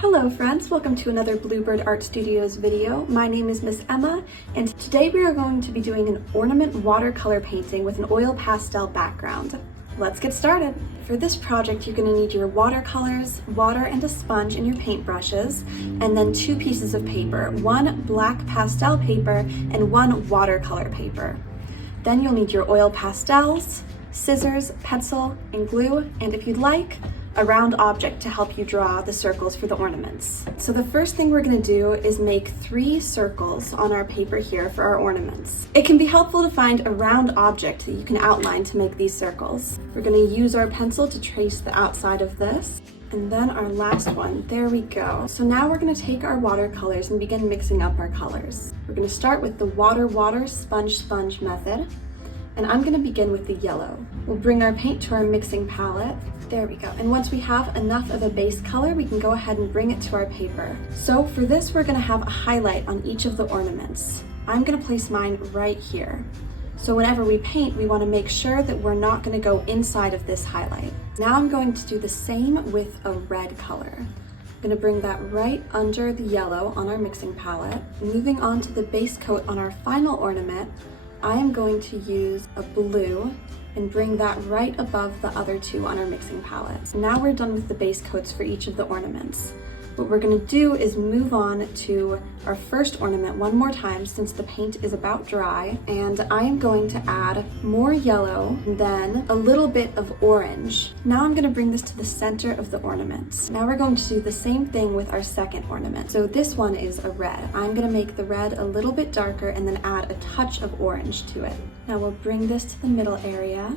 Hello friends, welcome to another Bluebird Art Studios video. My name is Miss Emma, and today we are going to be doing an ornament watercolor painting with an oil pastel background. Let's get started. For this project, you're going to need your watercolors, water and a sponge and your paintbrushes, and then 2 pieces of paper, 1 black pastel paper and 1 watercolor paper. Then you'll need your oil pastels, scissors, pencil, and glue, and if you'd like, a round object to help you draw the circles for the ornaments. So the first thing we're going to do is make 3 circles on our paper here for our ornaments. It can be helpful to find a round object that you can outline to make these circles. We're going to use our pencil to trace the outside of this. And then our last one, there we go. So now we're going to take our watercolors and begin mixing up our colors. We're going to start with the water, sponge method. And I'm going to begin with the yellow. We'll bring our paint to our mixing palette. There we go. And once we have enough of a base color, we can go ahead and bring it to our paper. So for this, we're going to have a highlight on each of the ornaments. I'm going to place mine right here. So whenever we paint, we want to make sure that we're not going to go inside of this highlight. Now I'm going to do the same with a red color. I'm going to bring that right under the yellow on our mixing palette. Moving on to the base coat on our final ornament, I am going to use a blue and bring that right above the other 2 on our mixing palette. So now we're done with the base coats for each of the ornaments. What we're going to do is move on to our first ornament one more time since the paint is about dry, and I am going to add more yellow and then a little bit of orange. Now I'm going to bring this to the center of the ornament. Now we're going to do the same thing with our second ornament. So this one is a red. I'm going to make the red a little bit darker and then add a touch of orange to it. Now we'll bring this to the middle area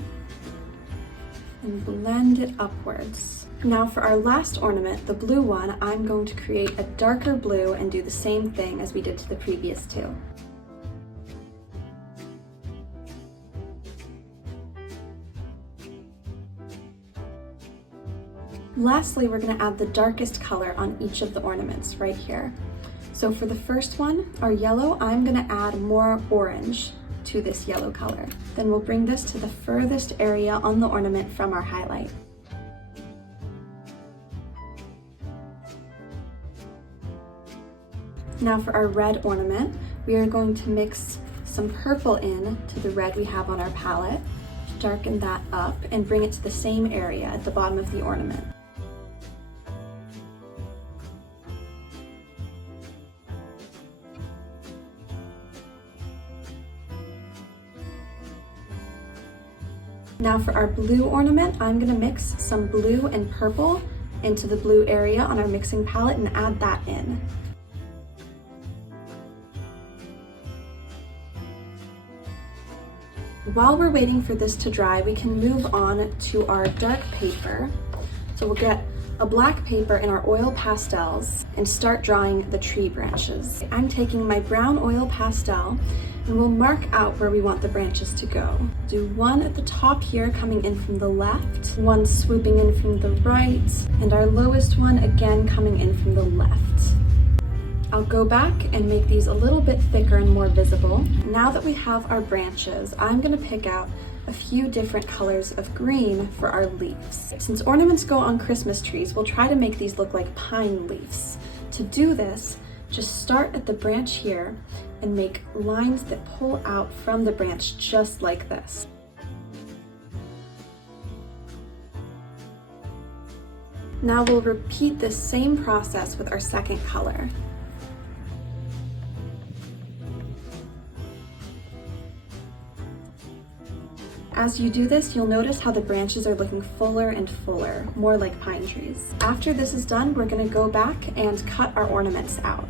and blend it upwards. Now for our last ornament, the blue one, I'm going to create a darker blue and do the same thing as we did to the previous 2. Lastly, we're going to add the darkest color on each of the ornaments right here. So for the first one, our yellow, I'm going to add more orange to this yellow color. Then we'll bring this to the furthest area on the ornament from our highlight. Now for our red ornament, we are going to mix some purple in to the red we have on our palette, darken that up, and bring it to the same area at the bottom of the ornament. Now for our blue ornament, I'm going to mix some blue and purple into the blue area on our mixing palette and add that in. While we're waiting for this to dry, we can move on to our dark paper. So we'll get a black paper and our oil pastels and start drawing the tree branches. I'm taking my brown oil pastel and we'll mark out where we want the branches to go. Do one at the top here coming in from the left, one swooping in from the right, and our lowest one again coming in from the left. I'll go back and make these a little bit thicker and more visible. Now that we have our branches, I'm going to pick out a few different colors of green for our leaves. Since ornaments go on Christmas trees, we'll try to make these look like pine leaves. To do this, just start at the branch here and make lines that pull out from the branch just like this. Now we'll repeat this same process with our second color. As you do this, you'll notice how the branches are looking fuller and fuller, more like pine trees. After this is done, we're going to go back and cut our ornaments out.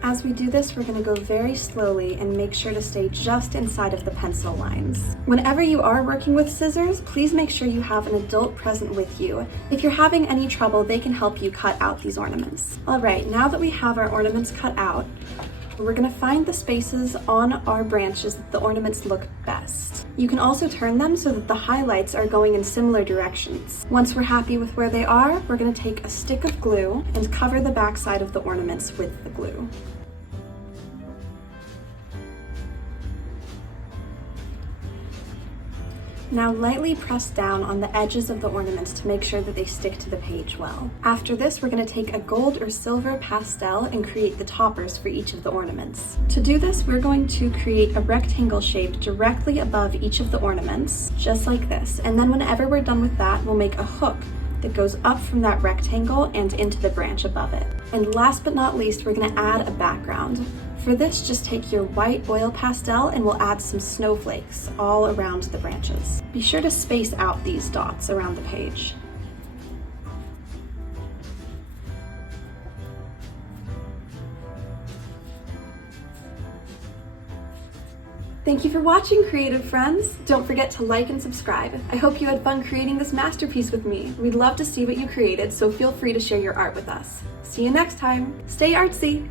As we do this, we're going to go very slowly and make sure to stay just inside of the pencil lines. Whenever you are working with scissors, please make sure you have an adult present with you. If you're having any trouble, they can help you cut out these ornaments. All right, now that we have our ornaments cut out, we're going to find the spaces on our branches that the ornaments look best. You can also turn them so that the highlights are going in similar directions. Once we're happy with where they are, we're going to take a stick of glue and cover the backside of the ornaments with the glue. Now lightly press down on the edges of the ornaments to make sure that they stick to the page well. After this, we're going to take a gold or silver pastel and create the toppers for each of the ornaments. To do this, we're going to create a rectangle shape directly above each of the ornaments, just like this. And then whenever we're done with that, we'll make a hook that goes up from that rectangle and into the branch above it. And last but not least, we're going to add a background. For this, just take your white oil pastel and we'll add some snowflakes all around the branches. Be sure to space out these dots around the page. Thank you for watching, creative friends! Don't forget to like and subscribe. I hope you had fun creating this masterpiece with me. We'd love to see what you created, so feel free to share your art with us. See you next time! Stay artsy!